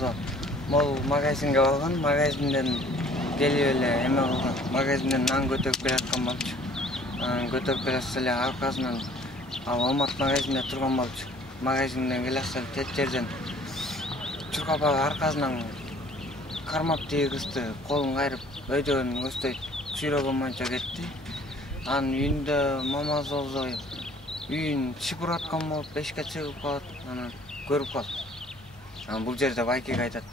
болсо могу магазинге барган, магазинден келип эле эме кылган, магазинден нан көтөрүп келаткан болчу. Көтөрүп келсе эле аркасынан ал Омарт магазинде турган болчу. Магазинден келсе тет жерден чуркапага аркасынан кармап тийгизди, колун кайрып өйдөн көздөй сүйрөгөн боюнча кетти. Анын үйүндө мамасы болсо үйүн чыпырып аткан болуп, эшикке чыгып калат, анан көрүп калат. Анан бул жерде байкеге айтат.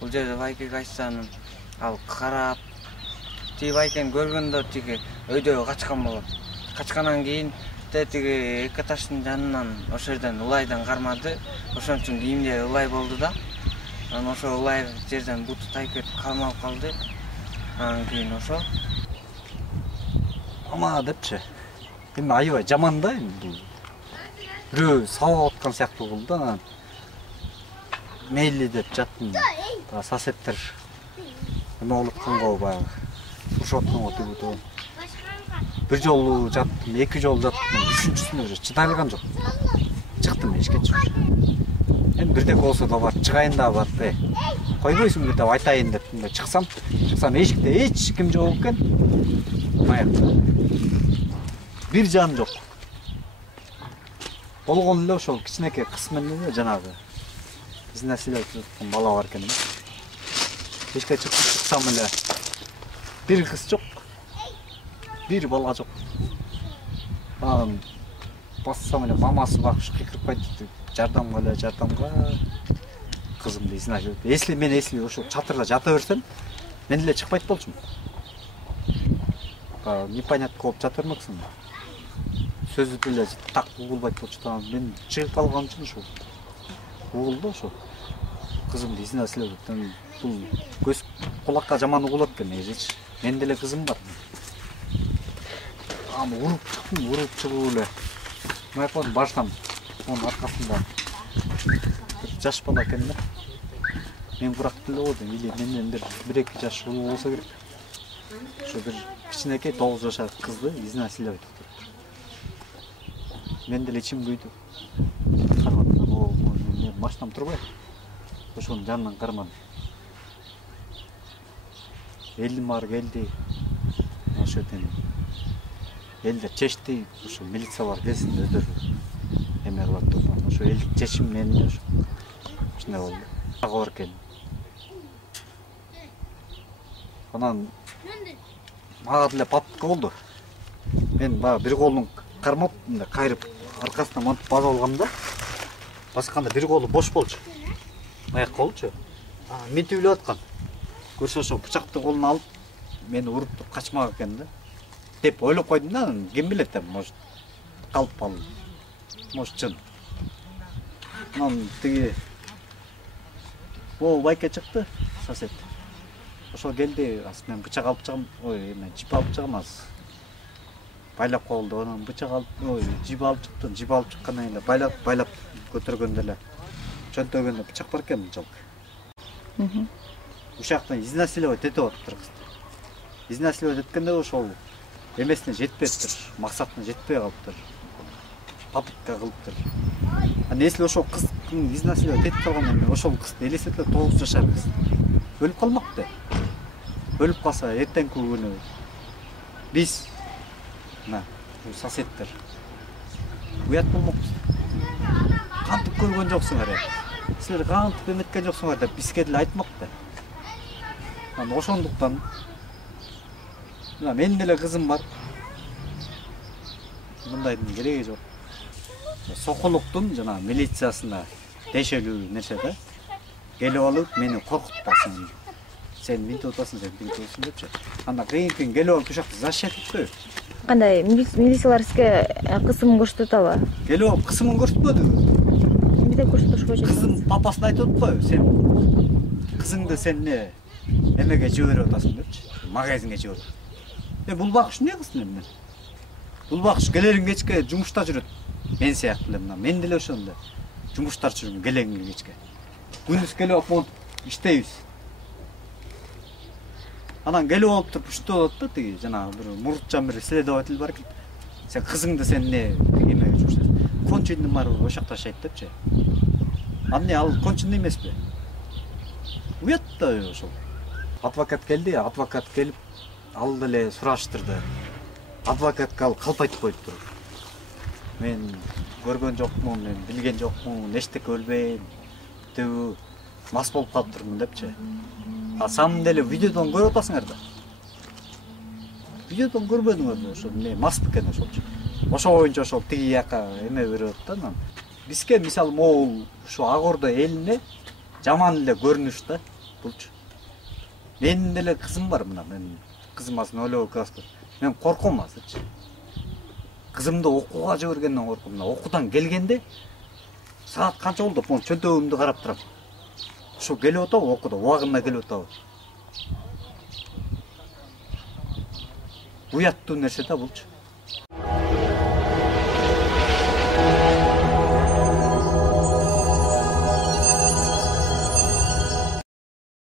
Бул жерде байкеге айтса, анан ал карап, тиги байкени көргөндө тиги өйдөгө качкан болот. Качкандан кийин тиги эки таштын жанынан ошол жерден улайдан кармады. Ошон үчүн кийимде улай болду да. Анан ошол улай жерден буту тайып кетип кармалып калды. Анан кийин ошо ама депчи. Эми аябай жаман да бул. Бирөө сабап аткан сыяктуу болду. Анан мейли деп жаттым. Сосеттер эме болуп атканго баягы урушуп атканго тигүү. Bir жолу жаттым, эки жолу жаттым, үчүнчүсүнө уже чыдай алган жок. Чыктым эшикке чыгып. Эми бирдек болсо да бар, чыгайын да бар. Койбойсуңбу деп айтайын деп чыксам эшикте эч ким жок экен. Маякта. Бир жан жок. Болгон эле ошол кичинекей кыз менен эле жанагы биздин нерселер өткөн бала бар экен. Эшикке чыксам эле бир кыз жок. Bir bala жок. Анан бассам эле мамасы багыш кыйкырып кайтты. Жардамга эле, жардамга. Кызымды эсине алып. Если мен ошо чатырда жата берсем, мен эле чыкпайт болчумун. Непонятно болуп жата бермексиң. Сөзү деле так угулбайт болчу да. Мен чыгып калган үчүн ошо. Угулду ошо. Кызымды эсине алып. Бул көз кулакка жаман угулат экен эжеч. Мен деле кызым бар. Ama vurup çıkıp öyle. Ne yapalım başlam. Onun arkasında. Yaş bana kendine. Men bıraktı oldu. Menden bir iki yaş olsa gerek. Şu bir kiçineki 9 yaşar kızdı. İzin silahı tuttu. Men de içim büyüdü. Karmadım. O başlam turбай. Oşun canından karmadım. Elim var geldi. Oşu dedim. Elde çeşitli şu militsa var gelsin de ödür emer var topan şu el çeşim meninde şu ne oldu ağırken anan mağadla patlık oldu ben bir kolun karmap kayırıp arkasına montup baz olgamda басканда bir kolu boş bolчу ayak kolчу мен tüylü atkan көрсө ошо бычакты колуна алып мени уруп качмак экен да деп ойлоп койдум да, ким билет деп, может калып калды. Может чын. Анан тиги байке чыкты, сосед. Ошол келди, мен бычак алып чыгам, эме жип алып чыгам аз. Байлап койду, анан бычак алып, жип алып чыктым, жип алып чыккандан кийин байлап көтөргөндө эле чөнтөгүндө бычак бар экен, жалк. Ушактан изнасиловать этип атыптыр кызды. Изнасиловать эткенде ошол эмесине жетпептир, максатына жетпей калыптыр. Попытка кылыптыр. Анан если ошол кыздын изнасиловать этип калганда эми ошол кызды элестетсе 9 жашар кыз. Өлүп калмак да. Өлүп калса эртеңки күнү биз мына сосеттер уят болмокпуз. Кантип көргөн жоксуңар. Силер кантип эметкен жоксуңар деп бизге деле айтмак да. Анан ошондуктан мен деле кызым бар. Мындайдын кереги жок. Сокулуктун жана милициясына тешелүү нерсе да. Келип алып мени коркутпасын. Сен мынтип атасың, сен мынтип атасың депчи. Анда кийин келип алып ушакта защита этпейби? Кандай милициялар сизге кысым көрсөтөбү? Келип алып кысымын көрсөтпөдү. Эмне көрсөтүшкө болот? Кызым папасына айтып атпайбы? Сен кызыңды сен эмеге жиберип атасың депчи. Магазинге жиберип. Бул багыш эмне кылсын эми? Бул багыш келерин кечке жумушта жүрөт. Мен сыяктуу эле мына. Мен деле ошондой. Жумуштар жүргөн келерин кечке. Күндүз келип алып иштейбиз. Анан келип алып туруп үчтөп атат да тиги жанагы бир мурутчан бир следователь бар экен. Сен кызыңды сен эмеге жумуштайсың? Кончиндин барыбы ошакта жашайт депчи. Ал кончиндий эмеспи? уят да ошол. Адвокат келди, адвокат келип ал деле сураштырды. Адвокатка ал калп айтып коюптур. Мен көргөн жокмун, мен билген жокмун, эчтеке өлбөйм. Түү мас болуп калыптырмын депчи. А самом деле видеодон көрүп атасыңар да. Видеодон көрбөдүңөр ошо не мас бекен ошолчу. Ошо боюнча ошол тиги жака эме берип атты анан. Бизге мисалы могул ушу Ак Орда элине жаман эле көрүнүш да булчу. Менин деле кызым бар мына, мен кызым азыр 0 класста. Мен корком азырчы. Кызымды окууга жибергенден корком. Мына окуудан келгенде саат канча болду деп чөнтөгүмдү карап турам. Ошо келип атабы окууда, убагында келип атабы. Уяттуу нерсе да булчу.